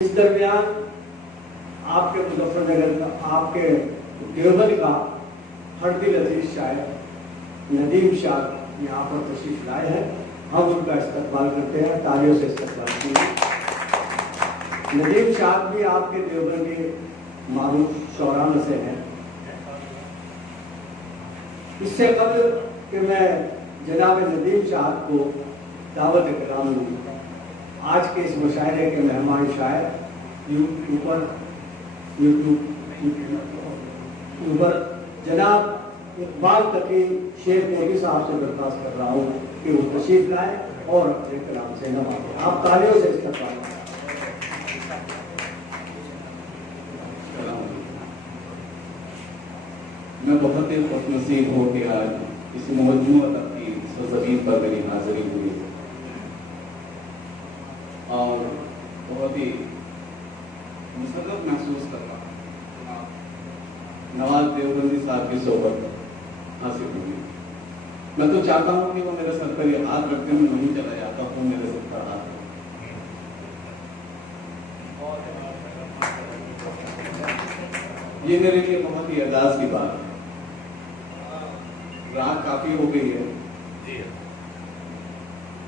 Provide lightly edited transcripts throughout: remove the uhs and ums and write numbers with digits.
इस दरमियान आपके मुजफ्फरनगर का, आपके देवबंद का हरदिल अजीज शायर नदीम शाह यहाँ पर तशरीफ लाए हैं। हम उनका इस्तकबाल करते हैं, तालियों से इस्तकबाल कीजिए। नदीम शाह भी आपके देवबंद के मारूफ शौरा में से हैं। इससे कबल कि मैं जनाब नदीम शाह को दावत कलाम दूँ, आज के इस मुशायरे के मेहमान शायर यूट्यूबर जनाब इकबाल तकी शेख मोदी साहब से दरख्वास्त कर रहा हूँ कि वो तशरीफ लाए और अपने कलाम से नवाजें। आप तालियों से इस्तकबाल करें। मैं बहुत ही खुशनसीब हूँ कि आज इस मौजूद की ज़मीन पर मेरी हाजिरी हुई और बहुत ही मुसर्रफ महसूस कर रहा हूँ। नवाज देवबंदी साहब की सोहबत हासिल हुई। मैं तो चाहता हूँ कि वो मेरे सर पर ये हाथ रखते हुए नहीं चला जाता हूँ, मेरे सर पर हाथ। ये मेरे लिए बहुत ही एजाज की बात है। रात काफी हो गई है,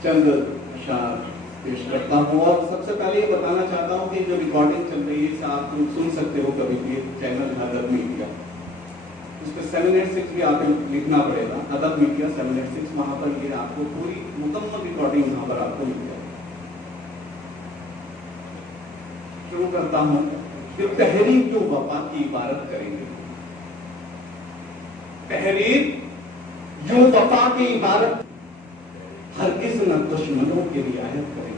चंद अशार पेश करता हूँ और सबसे पहले ये बताना चाहता हूँ कि जो रिकॉर्डिंग चल रही है इसे आप लोग सुन सकते हो कभी भी चैनल अदब मीडिया, उस पर 786 भी आपको लिखना पड़ेगा, अदब मीडिया 786, वहां पर ये आपको पूरी मुकम्मल रिकॉर्डिंग वहां पर आपको मिल जाएगी। शुरू करता हूँ कि तहरीर जो वफा की इबारत करेंगे, तहरीर जो वफा की इबारत हरगिज़ न दुश्मनों की रियायत करेंगे।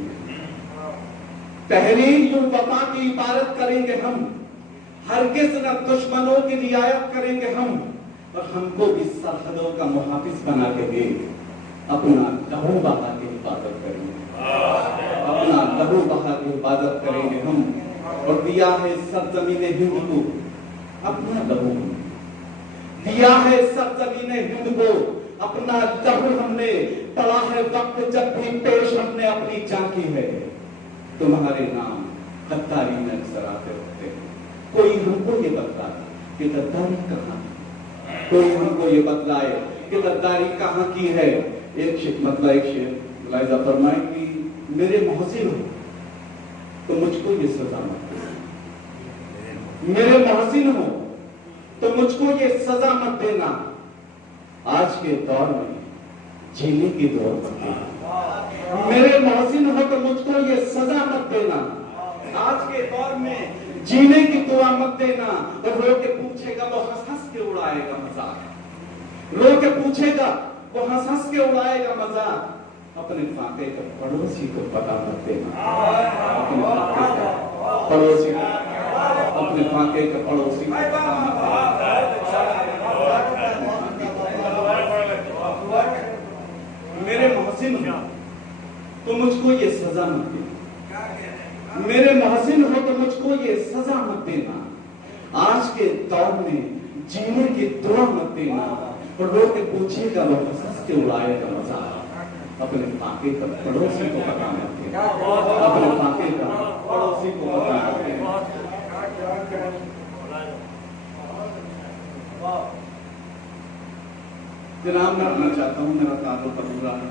तहरीर जो वफा की इबारत करेंगे हम, हरगिज़ न दुश्मनों की रियायत करेंगे हम, और हमको भी सरहदों का मुहाफिज बना के दे, अपना लहू बहा की हिफाजत करेंगे, अपना लहू बहा की हिफाजत करेंगे हम। और दिया है सरजमीन हिंद को अपना लहू, दिया है सरजमीन हिंद को अपना लहू हमने, पड़ा है वक्त जब भी पेश हमने अपनी जान की है। तुम्हारे नाम गद्दारी में अक्सर आते रहते हैं। कोई हमको ये बतलाए कि गद्दारी कहाँ, कोई हमको ये बतलाए कि गद्दारी कहाँ की है। एक शेख मुलाहिजा फरमाए कि मेरे मोहसिन हो तो मुझको ये सजा मत देना, मेरे मोहसिन हो तो मुझको ये सजा मत देना। आज के दौर में जीने की दौर मत देना, मेरे मोहसिन हो तो मुझको ये सजा मत देना। आज के दौर में जीने की दुआ मत देना। और रो के पूछेगा वो हंस हंस के उड़ाएगा मजाक, रो के पूछेगा वो हंस हंस के उड़ाएगा मजाक। अपने फाके का पड़ोसी को पता मत देना, अपने फाके का पड़ोसी को, अपने फाके का पड़ोसी को पता मत देना। मेरे मोहसिन हो तो मुझको ये सजा मत देना, मेरे मोहसिन हो तो मुझको ये सजा मत देना। आज के दौर में जीने की दुआ मत देना। और लोग के पूछेगा वो हंस के उड़ाएगा मजाक। अपने फाके का पड़ोसी को पता मत देना, अपने फाके का पड़ोसी को पता मत देना। जनाब मैं कहना चाहता हूँ, मेरा ताल्लुक अधूरा है।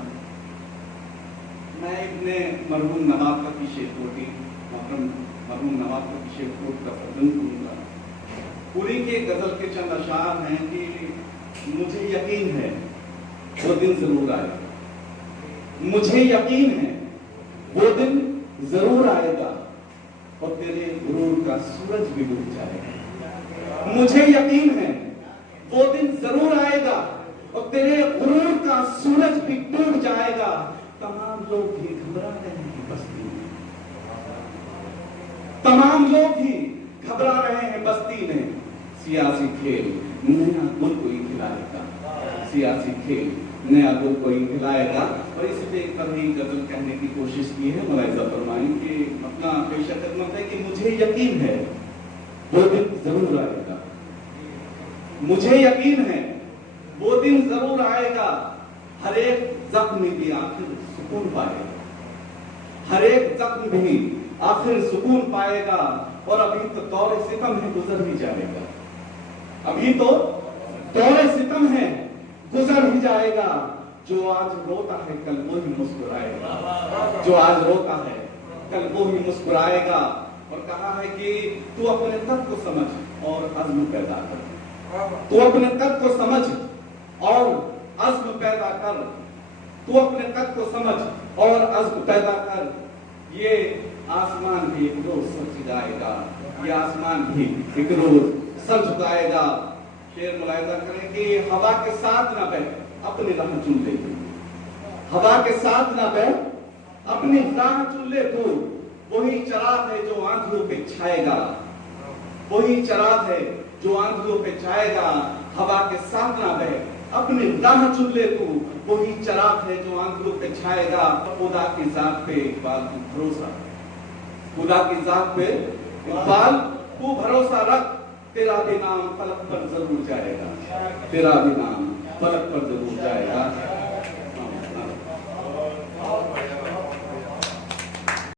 मैं इब्ने मरहूम नवाब की शेखोटी, मरहूम नवाब की शेखोट का फर्जंद दूंगा। पूरी के गजल के चंद अशार हैं कि मुझे यकीन है वो दिन जरूर आएगा, मुझे यकीन है वो दिन जरूर आएगा और तेरे गुरूर का सूरज भी डूब जाएगा। मुझे यकीन है वो दिन जरूर आएगा और तेरे गुरूर का सूरज भी डूब जाएगा। तमाम लोग भी घबरा रहे हैं बस्ती में, तमाम लोग ही घबरा रहे हैं बस्ती में। सियासी खेल नया गुल कोई खिलाएगा, सियासी खेल नया गुल कोई खिलाएगा। और इस पे पर ही गजल कहने की कोशिश की है। मुलाहिजा फरमाएं कि अपना पेशा खिदमत है कि मुझे यकीन है वो दिन जरूर आएगा, मुझे यकीन है वो दिन जरूर आएगा। हर एक जख्म भी आखिर सुकून पाएगा, हर एक जख्म भी आखिर सुकून पाएगा। और अभी तो दौरे सितम है, गुजर ही जाएगा। अभी तो दौरे सितम है, गुजर ही जाएगा। जो आज रोता है कल वो ही मुस्कुराएगा। जो आज रोता है कल वो ही मुस्कुराएगा। और कहा है कि तू अपने तत्व को समझ और अज़्म पैदा कर। तू अपने तत्व को समझ और अज़्म पैदा कर। तू अपने तत्व को समझ और अज़्म पैदा कर। ये आसमान भी एक रोज सर झुकाएगा। ये आसमान भी एक रोज सर झुकाएगा। शेर मुलाहिजा करें कि हवा के साथ ना बह, अपनी राह चुन ले। हवा के साथ ना बह, अपनी राह चुन ले। तू वही चराग है जो आंधियों पे छाएगा। वही चराग है जो आंधियों पे छाएगा। हवा के साथ ना बह, अपनी राह चुन ले। तू वही चराग है जो आंधियों पे छाएगा। खुदा की जात पे इकबाल तू भरोसा, खुदा की जात पे इकबाल तू भरोसा रख। तेरा भी नाम फलक पर जरूर जाएगा। तेरा भी नाम फलक पर जरूर जाएगा।